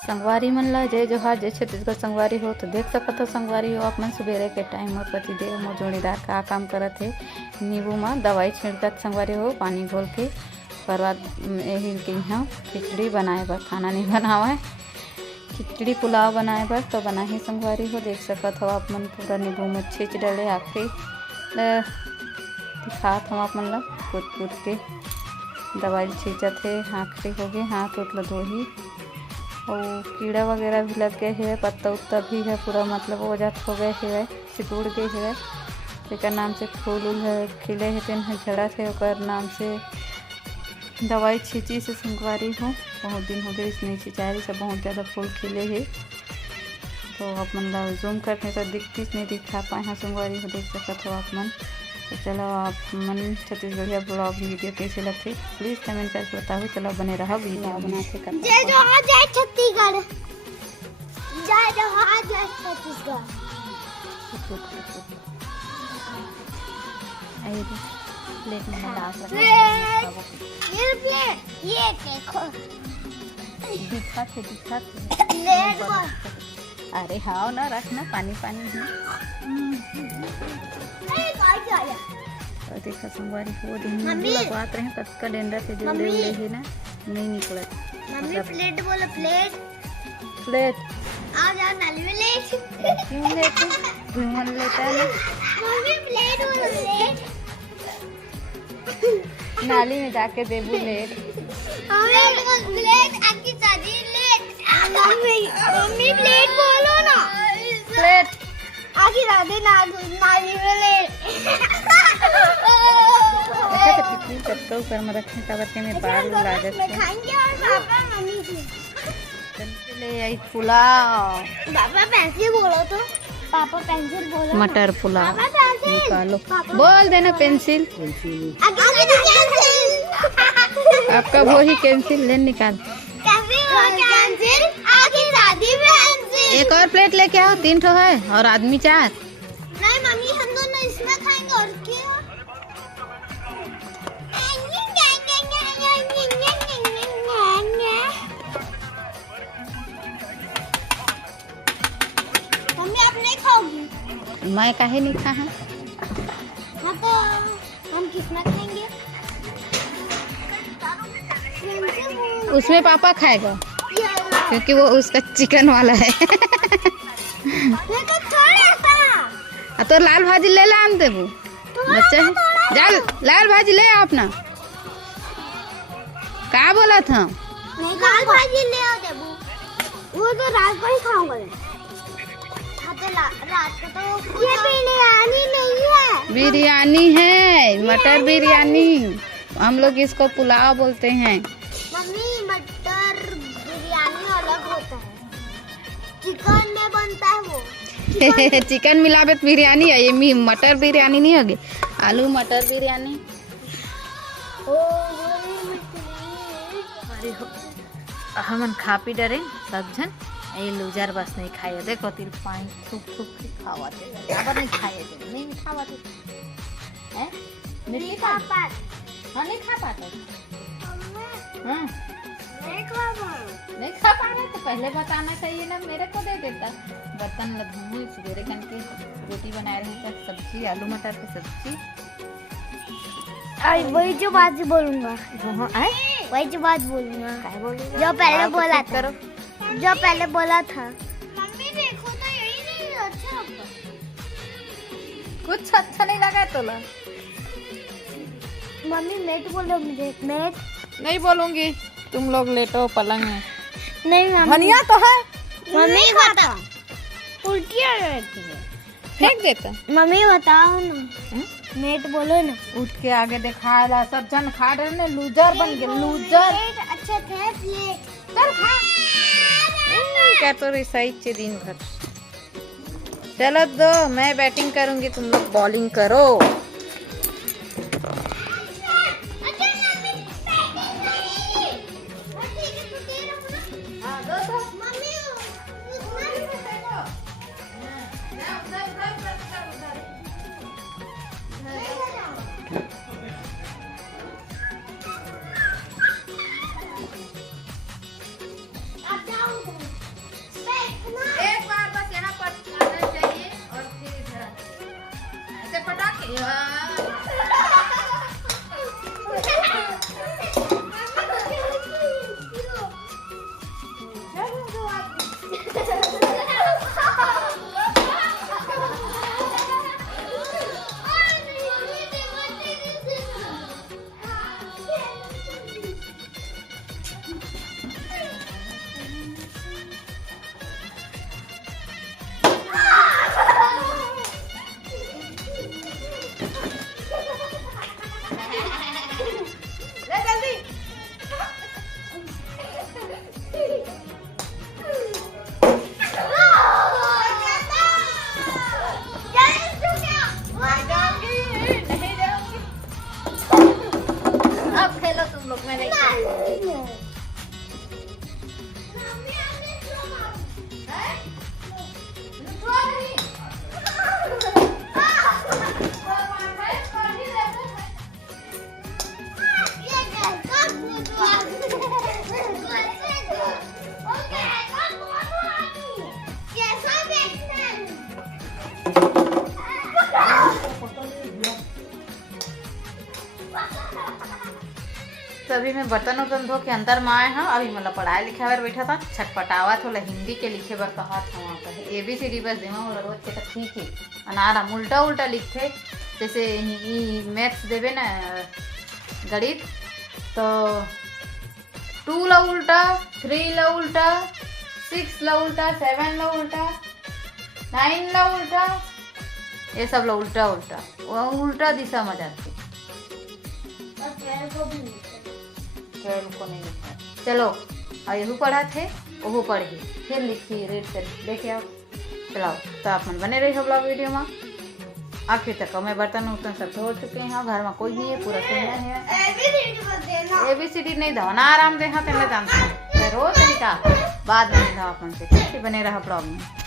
संगवारी मन ला जय जोहार, जय छत्तीसगढ़ संगवारी हो। तो देख सकत हो संगवारी हो, आप मन सुबेरे के टाइम मोर पतिदेव मोर जोड़ीदार का काम करत है। नींबू में दवाई छिड़कत संगवारी हो, पानी घोल के। ओकर बाद यही के यहाँ खिचड़ी बनाए बर, खाना नहीं बनावा, खिचड़ी पुलाव बनाए बर तो बना ही संगवारी हो। देख सकत हो आप मन पूरा नींबू में छींच डले आखिरी दिखात हम आप मन ला कूट कूट के दवाई छींचत है। आखिरी हो गए, हाथ उठ लो धोही और कीड़ा वगैरह भी लग गए है, पत्ता उत्ता भी है पूरा मतलब ओझत हो गए है, सिकुड़ गए है। एक नाम से फूल उल है खिले है, तेन झड़त है, ओकर नाम से दवाई छींची से संगवारी हो। बहुत दिन हो गए इसमें छिंचाई से, बहुत ज़्यादा फूल खिले है। तो आप मन ला जूम करते तो दिखती नहीं दिखा पाए हैं संगवारी हो, देख सकते हो आप मन। तो चलो आप मन छत्तीसगढ़िया ब्लॉग वीडियो कैसे लगते प्लीज़ कमेंट करके बताओ। चलो बने रहो वीडियो बनाते करते। जय जोहार, जय छत्तीसगढ़, जय जोहार, जय छत्तीसगढ़। प्लेट में डाल ये प्लेट, ये देखो दिखा थे प्लेट को। अरे हाँ ना, रखना पानी पानी है। और देखा संगवारी हो दिन लगवात रहे कतका डेंडा से जो उड़े उड़े है ना, नहीं निकलत। मम्मी प्लेट बोलो, प्लेट प्लेट आ जा नाली में ले। क्यों लेते घूमन लेता है ना, मम्मी प्लेट बोलो, प्लेट नाली में जाके देबू लेट। प्लेट आकी शादी लेट। मम्मी प्लेट बोलो ना, प्लेट आकी शादी नाली में लेट। देखा तो कितनी चक्कर ऊपर में रखे तबते में बाल लागत है। खाएंगे और पापा मम्मी से ले आई पुलाव। पापा पेंसिल बोलो तो, पापा पेंसिल बोलो। मटर पुलाव पापा पेंसिल निकालो, बोल देना पेंसिल। आगे पेंसिल। आपका वो ही पेंसिल ले निकाल। पेंसिल आगे शादी पेंसिल। एक और प्लेट लेके आओ, 3 ठो है और आदमी 4। नहीं मम्मी, हम दोनों इसमें खाएंगे और क्या। मम्मी आप नहीं खाओगी? मैं काहे नहीं खा? हाँ तो हम किसमें खाएंगे? उसमें पापा खाएगा क्योंकि वो उसका चिकन वाला है। तो लाल भाजी ले ला आन देबू बच्चा है, जा लाल भाजी ले आओ अपना। क्या बोला था? लाल भाजी ले आओ देबू, वो तो रात को ही खाऊंगा। हाँ तो रात को तो ये बिरयानी नहीं है, बिरयानी है, मटर बिरयानी। हम लोग इसको पुलाव बोलते हैं। मम्मी मटर बिरयानी अलग होता है, चिकन में बनता है वो। चिकन मिलावट बिरयानी है ये, मटर बिरयानी नहीं होगी। आलू मटर बिरयानी। हमन खा पी डरे सब जन, ये लूजर बस नहीं खाए। देखो तिर पानी थूक थूक के खावा थे, ज्यादा नहीं खाए थे, नहीं खावा थे हैं, नहीं खा पाते। हाँ नहीं खा पाते, हाँ नहीं खा पा रहे तो पहले बताना चाहिए ना, मेरे को दे देता। बर्तन धूल सवेरे खन के रोटी बनाए रही था, सब्जी आलू मटर की सब्जी। वही जो बात बोलूंगा, वही जो बात बोलूंगा जो पहले बोला था, जो पहले बोला था। मम्मी देखो तो यही नहीं अच्छा लगता, कुछ अच्छा नहीं लगा तोला। मम्मी मेट बोलो, मुझे मेट नहीं बोलूंगी, तुम लोग लेटो पलंग में। नहीं मम्मी, धनिया तो है, मम्मी बता, उल्टी आ रही है, फेंक देता। मम्मी बताओ ना, मेट बोलो ना। उठ के आगे दिखाया, सब जन खा रहे ने, लूजर बन गए लूजर। अच्छा थे प्लेट चल खा, क्या तो रिसाई चे दिन भर। चलो दो, मैं बैटिंग करूंगी, तुम लोग बॉलिंग करो। आप जाओ। तो अभी मैं बर्तन वर्तन धो के अंदर में आए हैं। अभी मतलब पढ़ाई लिखा बर बैठा था, छटपटावा थोड़ा हिंदी के लिखे बर कहा था वहाँ पर ABCD बस देवा और रोज के तो ठीक है अनारा उल्टा उल्टा लिखते जैसे मैथ्स देवे ना गणित तो 2 ला उल्टा 3 ला उल्टा 6 ला उल्टा 7 ला उल्टा 9 ला उल्टा ये सब ला उल्टा उल्टा वो उल्टा दिशा में जाते को नहीं लिखा। चलो और यहू पढ़ा थे वह पढ़ी फिर लिखी रेड कर देखे आओ चलाओ तो आप मन बने रही हो ब्लॉग वीडियो में आखिर तक। मैं बर्तन उर्तन सब धो चुके हैं, घर में कोई नहीं है, पूरा सुनना है। ABCD नहीं धोना आराम दे हाँ तेरे जानते रोज तरीका बाद में धावा अपन से बने रहा ब्लॉग में।